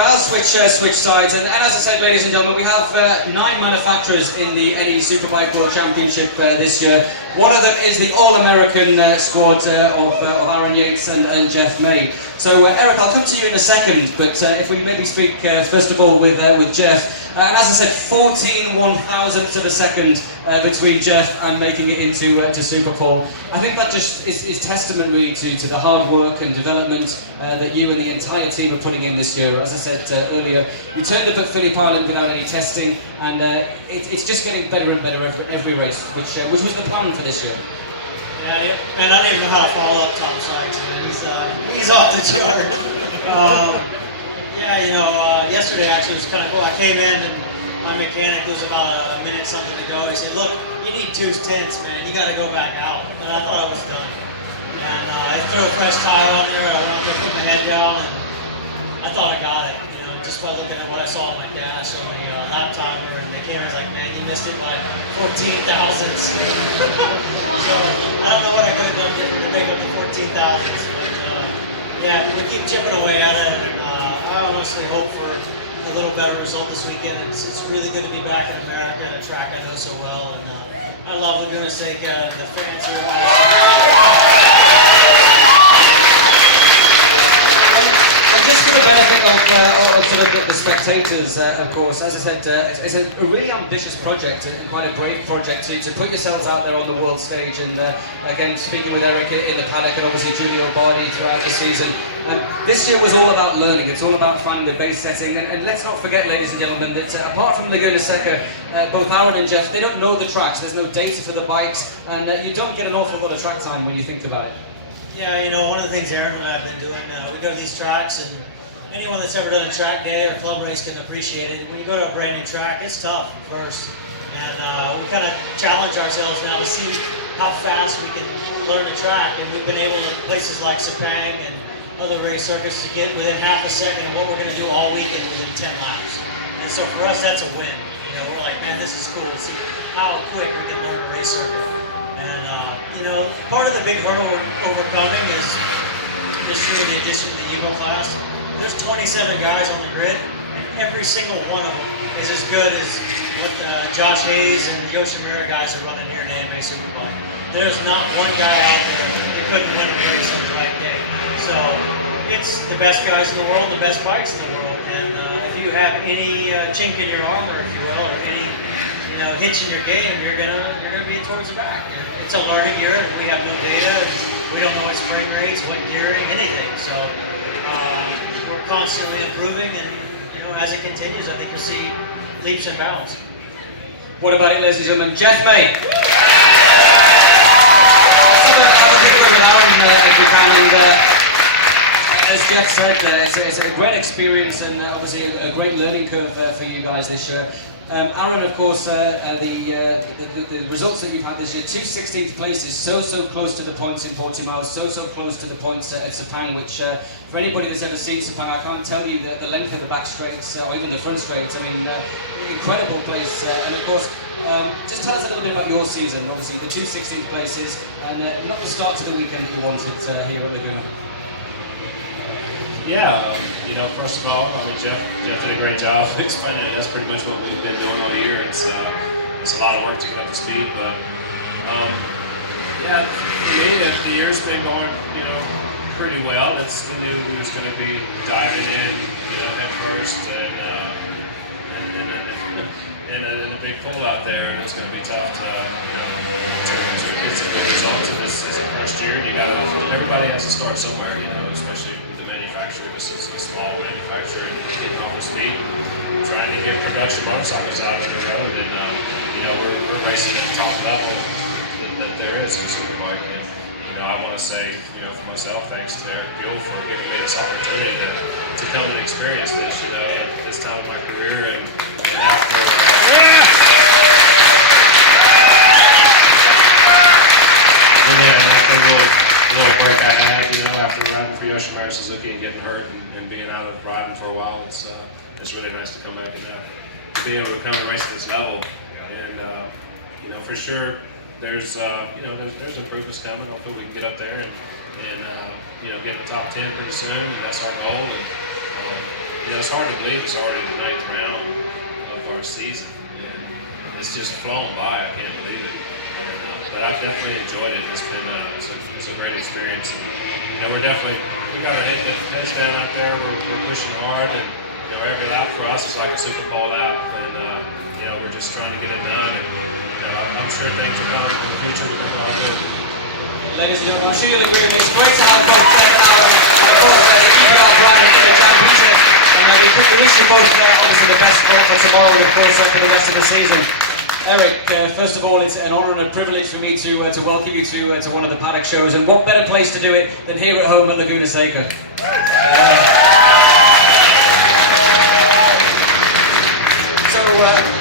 I'll switch sides, and as I said, ladies and gentlemen, we have 9 manufacturers in the NE Superbike World Championship this year. One of them is the All-American squad of Aaron Yates and Jeff May. So Eric, I'll come to you in a second, but if we maybe speak first of all with Jeff. And as I said, 14 1,000ths of a second between Jeff and making it into to Super Pole. I think that just is testament really to the hard work and development that you and the entire team are putting in this year. As I said earlier, you turned up at Phillip Island without any testing, and it's just getting better and better every race, which was the plan for this year. Yeah, and I don't even know how to follow up Tom Sykes. Man. He's off the chart. Yeah, yesterday actually was kind of cool. I came in and my mechanic was about a minute something to go. He said, "Look, you need 2 tenths, man. You got to go back out." And I thought I was done. And I threw a fresh tire on there. I went up there, put my head down, and I thought I got it. Just by looking at what I saw on my dash on the lap timer, and they came in and was like, "Man, you missed it by 14 thousandths." So I don't know what I could have done different to make up the 14 thousandths. But yeah, we keep chipping away at it, and I honestly hope for a little better result this weekend. It's really good to be back in America, a track I know so well, and I love Laguna Seca, and the fans here are just for the benefit of sort of the spectators, of course, as I said, it's a really ambitious project and quite a brave project to put yourselves out there on the world stage. And again, speaking with Eric in the paddock and obviously Giulio Bardi throughout the season, this year was all about learning. It's all about finding the base setting. And let's not forget, ladies and gentlemen, that apart from Laguna Seca, both Aaron and Jeff, they don't know the tracks. There's no data for the bikes, and you don't get an awful lot of track time when you think about it. Yeah, one of the things Aaron and I have been doing, we go to these tracks, and anyone that's ever done a track day or club race can appreciate it. When you go to a brand new track, it's tough at first. And we kind of challenge ourselves now to see how fast we can learn a track. And we've been able to places like Sepang and other race circuits to get within half a second of what we're going to do all weekend within 10 laps. And so for us, that's a win. We're like, man, this is cool to see how quick we can learn a race circuit. And, part of the big hurdle we're overcoming is through the addition of the Evo class. There's 27 guys on the grid, and every single one of them is as good as what Josh Hayes and the Yoshimura guys are running here in AMA Superbike. There's not one guy out there that couldn't win a race on the right day. So it's the best guys in the world, the best bikes in the world. And if you have any chink in your armor, if you will, or any hitch in your game, you're gonna be towards the back. And it's a learning year, and we have no data. And we don't know what spring rates, what gearing, anything. So we're constantly improving, and as it continues, I think you'll see leaps and bounds. What about it, ladies and gentlemen? Jeff May. Have a big word with Aaron if we can. And as Jeff said, it's a great experience and obviously a great learning curve for you guys this year. Aaron, of course, the results that you've had this year, 2 16th places, so close to the points in Portimao, so close to the points at Sepang, which for anybody that's ever seen Sepang, I can't tell you the length of the back straights or even the front straights. I mean, incredible place. And of course, just tell us a little bit about your season. Obviously, the 2 16th places, and not the start to the weekend you wanted here at Laguna. Yeah, first of all, Jeff did a great job explaining it. That's pretty much what we've been doing all year. It's a lot of work to get up to speed, but yeah, for me, the year's been going, pretty well. We knew we was going to be diving in, head first, and a big pull out there, and it's going to be tough to get some good results. And this is the first year, and everybody has to start somewhere, especially. Manufacturer. This is a small manufacturer and getting off the speed, trying to get production motorcycles out on the road, and we're racing at the top level that there is in Superbike. And I want to say, for myself, thanks to Eric Buell for giving me this opportunity to come and experience this. At this time of my career, and after. A little break I had, after riding for Yoshimura Suzuki and getting hurt and being out of riding for a while, it's really nice to come back and to be able to come and race at this level. And for sure, there's improvements coming. Hopefully, we can get up there and get in the top 10 pretty soon, and that's our goal. And it's hard to believe it's already the 9th round of our season, and it's just flown by. I can't believe it. But I've definitely enjoyed it. It's been it's a great experience. And, we got our heads down out there. We're pushing hard, and every lap for us is like a Super Bowl lap, and we're just trying to get it done. And I'm sure things will come in the future. We're all good. Ladies and gentlemen, I'm sure you'll agree with me. It's great to have both Aaron and of course the EBR Laguna Championship. And we wish you both obviously the best for tomorrow and of course for the rest of the season. Eric, first of all, it's an honour and a privilege for me to welcome you to one of the paddock shows, and what better place to do it than here at home at Laguna Seca.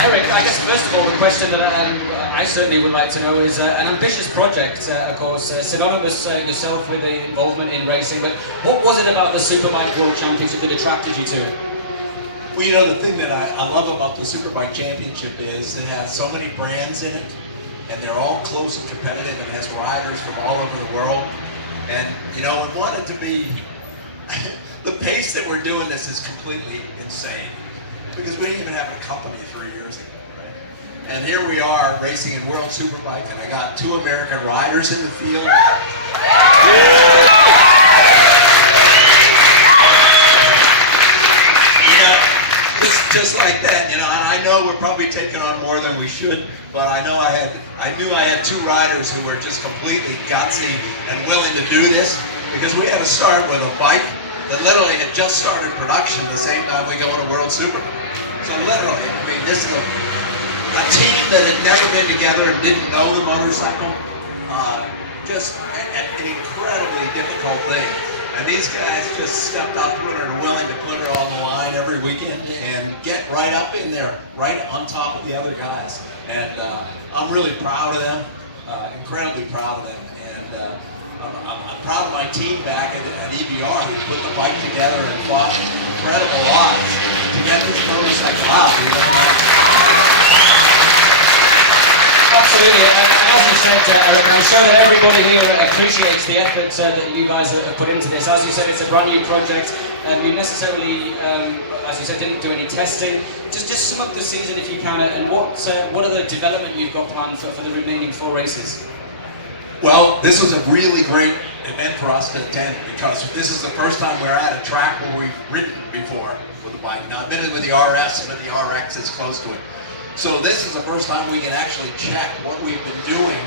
Eric, I guess first of all the question that I certainly would like to know is an ambitious project, of course, synonymous yourself with the involvement in racing, but what was it about the Superbike World Championship that attracted you to it? Well, the thing that I love about the Superbike Championship is it has so many brands in it, and they're all close and competitive, and has riders from all over the world. And, I want it to be, the pace that we're doing this is completely insane, because we didn't even have a company 3 years ago, right? And here we are racing in World Superbike, and I got 2 American riders in the field. Just like that, and I know we're probably taking on more than we should, but I knew I had 2 riders who were just completely gutsy and willing to do this, because we had to start with a bike that literally had just started production the same time we go to World Superbike. So literally, this is a team that had never been together and didn't know the motorcycle. Just an incredibly difficult thing. And these guys just stepped up to it and are willing to put it on the line every weekend and get right up in there, right on top of the other guys. And I'm really proud of them, incredibly proud of them. And I'm proud of my team back at EBR who put the bike together and fought incredible odds to get this motorcycle out. Absolutely, and as you said, Eric, I'm sure that everybody here appreciates the effort that you guys have put into this. As you said, it's a brand new project, and you necessarily, as you said, didn't do any testing. Just sum up the season if you can, and what are the development you've got planned for the remaining 4 races? Well, this was a really great event for us to attend, because this is the first time we're at a track where we've ridden before with the bike. Now, I've been with the RS and with the RX is close to it. So this is the first time we can actually check what we've been doing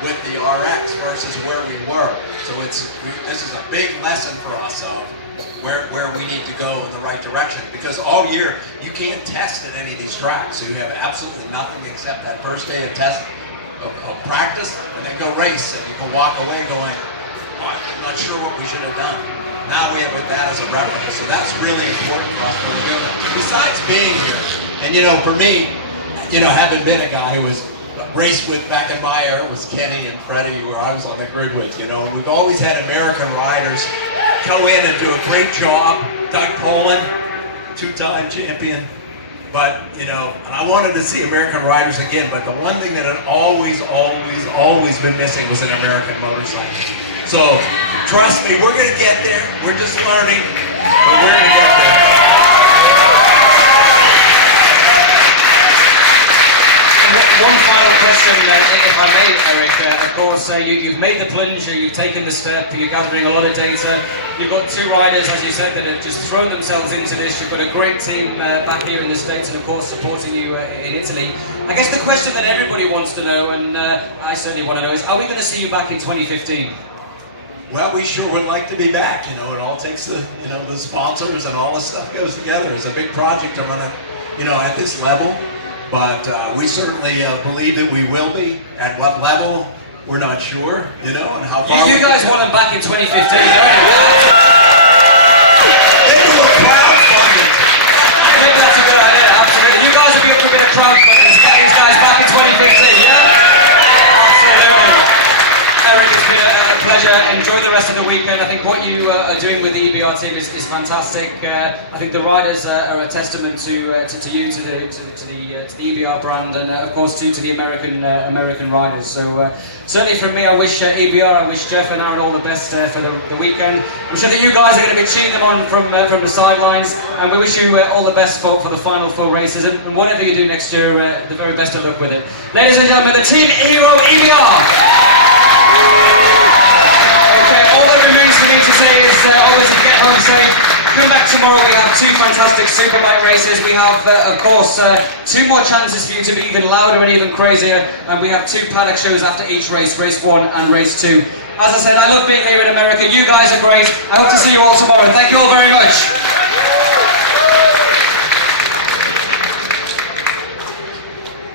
with the RX versus where we were. So this is a big lesson for us of where we need to go in the right direction, because all year you can't test at any of these tracks. So you have absolutely nothing except that first day of test of practice, and then go race, and you can walk away going, oh, I'm not sure what we should have done. Now we have that as a reference, so that's really important for us for Laguna. Besides being here, and for me, having been a guy who was raced with back in my era was Kenny and Freddie, where I was on the grid with, and we've always had American riders go in and do a great job. Doug Poland, 2-time champion. But, and I wanted to see American riders again, but the one thing that had always been missing was an American motorcycle. So, trust me, we're going to get there. We're just learning, but we're going to get there. One final question, if I may, Eric. Of course, you've made the plunge, you've taken the step, you're gathering a lot of data. You've got 2 riders, as you said, that have just thrown themselves into this. You've got a great team back here in the States and, of course, supporting you in Italy. I guess the question that everybody wants to know, and I certainly want to know, is are we going to see you back in 2015? Well, we sure would like to be back. It all takes the sponsors and all this stuff goes together. It's a big project to run it, at this level. But we certainly believe that we will be. At what level, we're not sure, and how far. You guys want them back in 2015, don't you? Maybe we'll crowdfund it. I think that's a good idea, absolutely. You guys will be up for a bit of crowdfunding to get these guys back in 2015, yeah? Absolutely. Eric, it's been a pleasure. Enjoy the rest of the weekend. I think what what you are doing with the EBR team is fantastic. I think the riders are a testament to you, to the EBR brand, and of course to the American riders. So certainly from me, I wish EBR, I wish Jeff and Aaron all the best for the weekend. I'm sure that you guys are going to be cheering them on from the sidelines, and we wish you all the best for the final 4 races, and whatever you do next year, the very best of luck with it. Ladies and gentlemen, the Team Hero EBR. All that remains for me to say is always get home safe. Come back tomorrow, we have 2 fantastic Superbike races. We have, of course, 2 more chances for you to be even louder and even crazier. And we have 2 paddock shows after each race, race 1 and race 2. As I said, I love being here in America. You guys are great. I hope to see you all tomorrow. Thank you all very much.